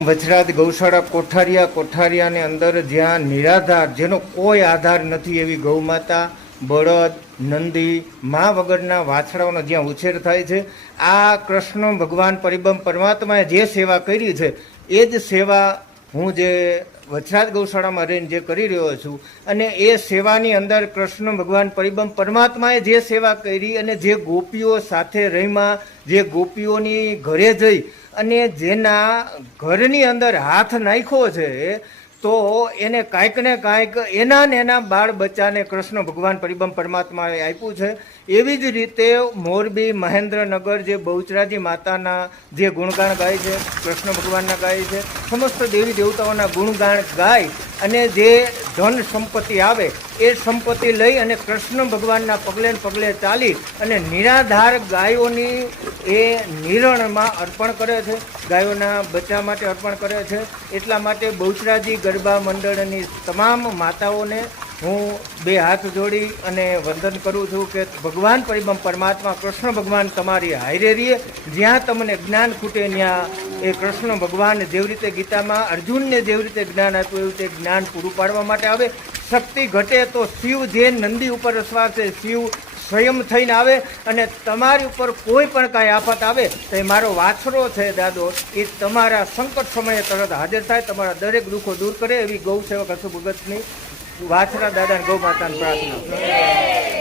વજરાદ ગૌશાળા કોઠારિયાની અંદર જ્યાં નિરાધાર, જેનો કોઈ આધાર નથી એવી ગૌમાતા, બળદ, નંદી, મા વગરના વાછડાઓનો જ્યાં ઉછેર થાય છે, આ કૃષ્ણ ભગવાન પરિબ્રહ્મ પરમાત્માએ જે સેવા કરી છે એ જ સેવા હું જે વજરાદ ગૌશાળામાં રહીને જે કરી રહ્યો છું, અને એ સેવાની અંદર કૃષ્ણ ભગવાન પરિબ્રહ્મ પરમાત્માએ જે સેવા કરી અને જે ગોપીઓ સાથે રહીમાં, જે ગોપીઓની ઘરે જઈ અને જેના ઘરની અંદર હાથ નાખ્યો છે, તો એને કાંઈક ને કાંઈક એના બાળ બચ્ચાને કૃષ્ણ ભગવાન પરિબ્રહ્મ પરમાત્માએ આપ્યું છે. એવી જ રીતે મોરબી, મહેન્દ્રનગર જે બહુચરાજી માતાના જે ગુણગાન ગાય છે, કૃષ્ણ ભગવાનના ગાય છે, સમસ્ત દેવી દેવતાઓના ગુણગાન ગાય અને જે ધન સંપત્તિ આવે એ સંપત્તિ લઈ અને કૃષ્ણ ભગવાનના પગલે પગલે ચાલી અને નિરાધાર ગાયોની એ નિરણમાં અર્પણ કરે છે, ગાયોના બચ્ચા માટે અર્પણ કરે છે. એટલા માટે બહુચરાજી ગરબા મંડળની તમામ માતાઓને હું બે હાથ જોડી અને વંદન કરું છું કે ભગવાન પરિબ્રહ્મ પરમાત્મા કૃષ્ણ ભગવાન તમારી હારે રહીએ. જ્યાં તમને જ્ઞાન ખૂટે ત્યાં એ કૃષ્ણ ભગવાન જેવી રીતે ગીતામાં અર્જુનને જેવી રીતે જ્ઞાન આપ્યું એવી રીતે જ્ઞાન પૂરું પાડવા માટે આવે. શક્તિ ઘટે તો શિવ જે નંદી ઉપર અસવાર છે, શિવ સ્વયં થઈને આવે અને તમારી ઉપર કોઈ પણ કાંઈ આફત આવે તો એ મારો વાછરો છે દાદો, એ તમારા સંકટ સમયે તરત હાજર થાય, તમારા દરેક દુઃખો દૂર કરે. એવી ગૌ સેવક અશુ ભગતની વાછરા દાદા ગૌ માતાની પ્રાર્થના.